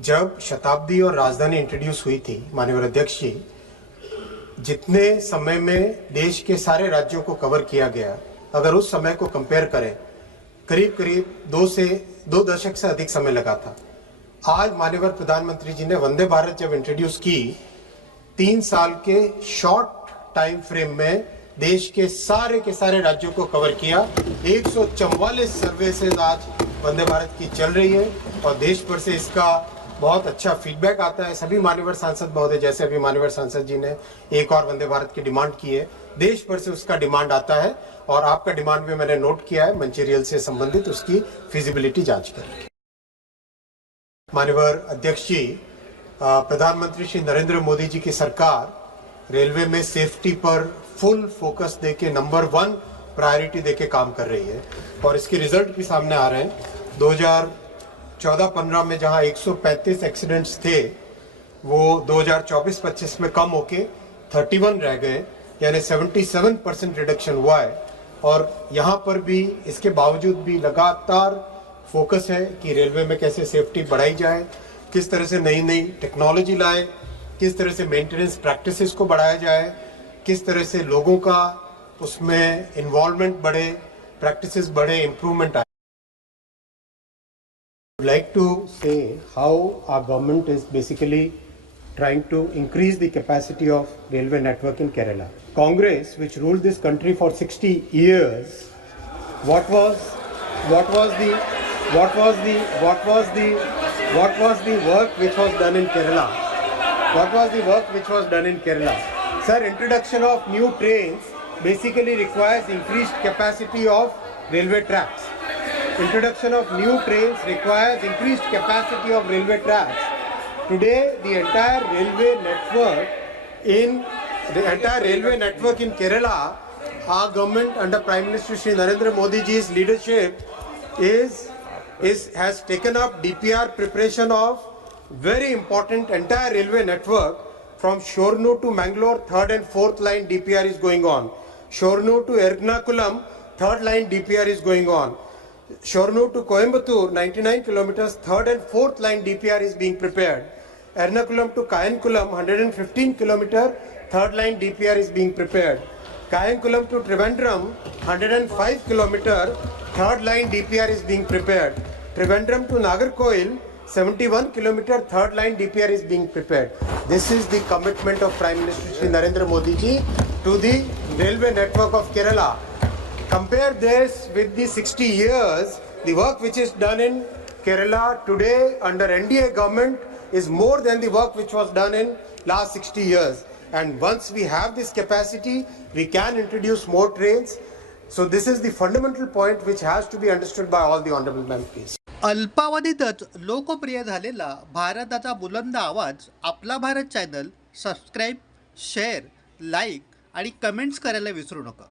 जब शताब्दी और राजधानी इंट्रोड्यूस हुई थी माननीय अध्यक्ष जी, जितने समय में देश के सारे राज्यों को कवर किया गया, अगर उस समय को कंपेयर करें, करीब करीब 2 दशक से अधिक समय लगा था। आज माननीय प्रधानमंत्री जी ने वंदे भारत जब इंट्रोड्यूस की, 3 साल के शॉर्ट टाइम फ्रेम में देश के सारे राज्यों को कवर किया। 144 सर्विसेज आज वंदे भारत की चल रही है और देश भर से इसका बहुत अच्छा फीडबैक आता है। सभी मान्यवर सांसद महोदय, जैसे अभी मान्यवर सांसद जी ने एक और वंदे भारत की डिमांड की है, देश भर से उसका डिमांड आता है और आपका डिमांड भी मैंने नोट किया है। मंचेरियल से संबंधित उसकी फिजिबिलिटी जांच करेंगे। मान्यवर अध्यक्ष जी, प्रधानमंत्री श्री नरेंद्र मोदी जी की सरकार रेलवे में सेफ्टी पर फुल फोकस देके नंबर 1 प्रायोरिटी देके काम कर रही है और इसके रिजल्ट भी सामने आ रहे हैं। 2014-15 में जहां 135 एक्सीडेंट्स थे, वो 2024-25 में कम होके 31 रह गए, यानी 77% रिडक्शन हुआ है। और यहाँ पर भी इसके बावजूद भी लगातार फोकस है कि रेलवे में कैसे सेफ्टी बढ़ाई जाए, किस तरह से नई नई टेक्नोलॉजी लाए, किस तरह से मेंटेनेंस प्रैक्टिसेस को बढ़ाया जाए, किस तरह से लोगों का उसमें इन्वॉल्वमेंट बढ़े, प्रैक्टिसेस बढ़े, इम्प्रूवमेंट आए। I would like to say how our government is basically trying to increase the capacity of railway network in Kerala. Congress, which ruled this country for 60 years, what was the work which was done in Kerala? What was the work which was done in Kerala? Sir, introduction of new trains basically requires increased capacity of railway tracks. Introduction of new trains requires increased capacity of railway tracks. Today, the entire railway network in Kerala, our government under Prime Minister Shri Narendra Modi ji's leadership has taken up DPR preparation of very important entire railway network. From Shornur to Mangalore, 3rd and 4th line DPR is going on. Shornur to Ernakulam, 3rd line DPR is going on. Shornur to Coimbatore, 99 kilometers, 3rd and 4th line DPR is being prepared. Ernakulam to Kayankulam, 115 kilometer, 3rd line DPR is being prepared. Kayankulam to Trivandrum, 105 kilometer, 3rd line DPR is being prepared. Trivandrum to Nagarkoil, 71 kilometer, 3rd line DPR is being prepared. This is the commitment of Prime Minister Shri Narendra Modi ji to the railway network of Kerala. Compare this with the 60 years, the work which is done in Kerala today under NDA government is more than the work which was done in last 60 years. And once we have this capacity, we can introduce more trains. So this is the fundamental point which has to be understood by all the honorable MPs. अल्पावधीतच लोकप्रिय झालेला भारताचा बुलंद आवाज आपला Bharat channel subscribe, share, like आणि comments करायला विसरू नका.